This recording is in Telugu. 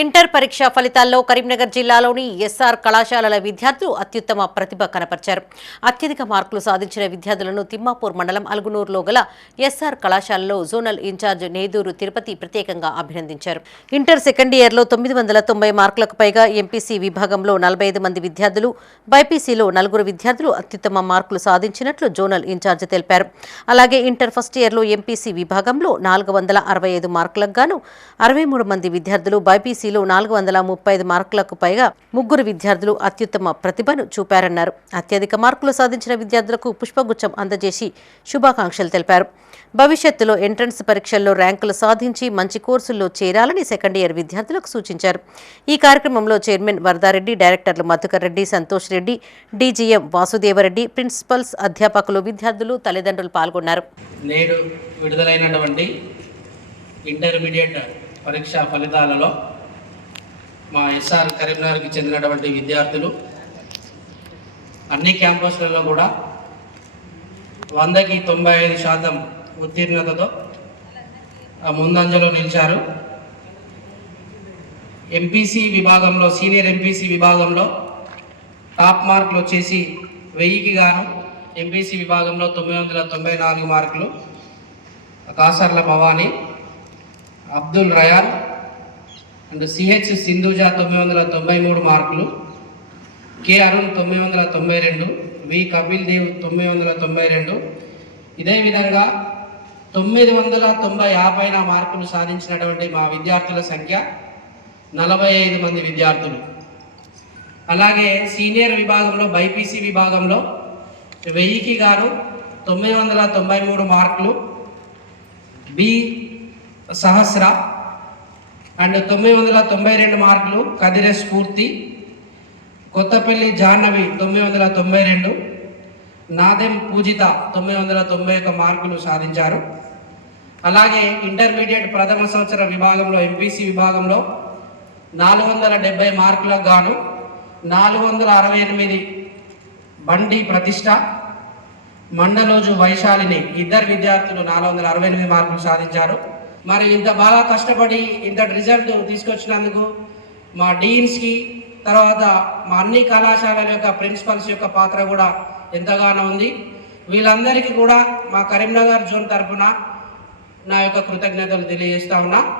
ఇంటర్ పరీక్ష ఫలితాల్లో కరీంనగర్ జిల్లాలోని ఎస్ఆర్ కళాశాలల విద్యార్థులు అత్యుత్తమ ప్రతిభ కనపరిచారు. అత్యధిక మార్కులు సాధించిన విద్యార్థులను తిమ్మాపూర్ మండలం అలుగునూరులో గల ఎస్ఆర్ కళాశాలలో జోనల్ ఇన్ఛార్జ్ నేదూరు తిరుపతి ప్రత్యేకంగా అభినందించారు. ఇంటర్ సెకండ్ ఇయర్లో తొమ్మిది వందల తొంభై మార్కులకు పైగా ఎంపీసీ విభాగంలో నలభై ఐదు మంది విద్యార్థులు బైపీసీలో నలుగురు విద్యార్థులు అత్యుత్తమ మార్కులు సాధించినట్లు జోనల్ ఇన్ఛార్జ్ తెలిపారు. అలాగే ఇంటర్ ఫస్ట్ ఇయర్లో ఎంపీసీ విభాగంలో నాలుగు వందల అరవై ఐదు మార్కులకు గాను అరవై మూడు మంది విద్యార్థులు బైపీసీ బైపీసీలో నాలుగు వందల ముప్పై ఐదు మార్కులకు పైగా ముగ్గురు విద్యార్థులు అత్యుత్తమ ప్రతిభను చూపారన్నారు. అత్యధిక మార్కులు సాధించిన విద్యార్థులకు పుష్పగుచ్చం అందజేసి శుభాకాంక్షలు తెలిపారు. భవిష్యత్తులో ఎంట్రన్స్ పరీక్షల్లో ర్యాంకులు సాధించి మంచి కోర్సుల్లో చేరాలని సెకండ్ ఇయర్ విద్యార్థులకు సూచించారు. ఈ కార్యక్రమంలో చైర్మన్ వరదారెడ్డి డైరెక్టర్లు మధుకర్ రెడ్డి సంతోష్ రెడ్డి డీజీఎం వాసుదేవరెడ్డి ప్రిన్సిపల్స్ అధ్యాపకులు విద్యార్థులు తల్లిదండ్రులు పాల్గొన్నారు. నేడు విడుదలైనటువంటి ఇంటర్మీడియట్ పరీక్ష ఫలితాలలో మా ఎస్ఆర్ కరీంనగర్కి చెందినటువంటి విద్యార్థులు అన్ని క్యాంపస్లలో కూడా వందకి తొంభై ఐదు శాతం ఉత్తీర్ణతతో ముందంజలో నిలిచారు. ఎంపీసీ విభాగంలో సీనియర్ ఎంపీసీ విభాగంలో టాప్ మార్కులు వచ్చేసి వెయ్యికి గాను ఎంపీసీ విభాగంలో తొమ్మిది వందల తొంభై నాలుగు మార్కులు. కాసర్ల భవానీ అబ్దుల్ రయాన్ అండ్ సిహెచ్ సింధుజ తొమ్మిది వందల తొంభై మూడు మార్కులు కె అరుణ్ తొమ్మిది వందల తొంభై రెండు వి కపిల్ దేవ్ తొమ్మిది వందల తొంభై రెండు. ఇదే విధంగా తొమ్మిది వందల తొంభై యాభైన మార్కులు సాధించినటువంటి మా విద్యార్థుల సంఖ్య నలభై ఐదు మంది విద్యార్థులు. అలాగే సీనియర్ విభాగంలో బైపీసీ విభాగంలో వెయ్యికి గాను తొమ్మిది వందల తొంభై మూడు మార్కులు బి సహస్ర అండ్ తొమ్మిది వందల తొంభై రెండు మార్కులు కదిరే స్ఫూర్తి. కొత్తపల్లి జాహ్నవి తొమ్మిది వందల తొంభై రెండు. నాదెం పూజిత తొమ్మిది వందల తొంభై ఒక మార్కులు సాధించారు. అలాగే ఇంటర్మీడియట్ ప్రథమ సంవత్సర విభాగంలో ఎంపీసీ విభాగంలో నాలుగు వందల డెబ్బై మార్కులకు గాను నాలుగు వందల అరవై ఎనిమిది బండి ప్రతిష్ట. మండలోజు వైశాలిని ఇద్దరు విద్యార్థులు నాలుగు వందల అరవై ఎనిమిది మార్కులు సాధించారు. మరి ఇంత బాగా కష్టపడి ఇంత రిజల్ట్ తీసుకొచ్చినందుకు మా డీన్స్కి తర్వాత మా అన్ని కళాశాలల యొక్క ప్రిన్సిపల్స్ యొక్క పాత్ర కూడా ఎంతగానో ఉంది. వీళ్ళందరికీ కూడా మా కరీంనగర్ జోన్ తరఫున నా యొక్క కృతజ్ఞతలు తెలియజేస్తా ఉన్నా.